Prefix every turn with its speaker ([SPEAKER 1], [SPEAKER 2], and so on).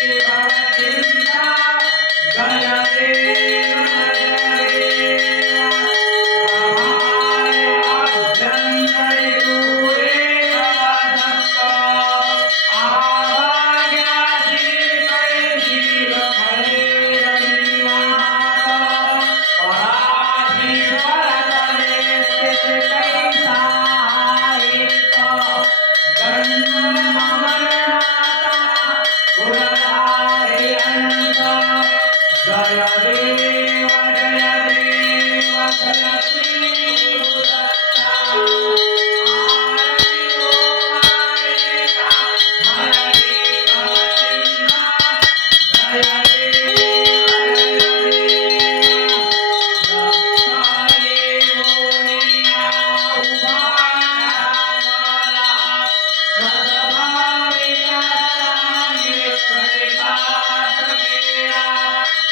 [SPEAKER 1] मेरा दिल Jaya Deva Jaya Deva Jaya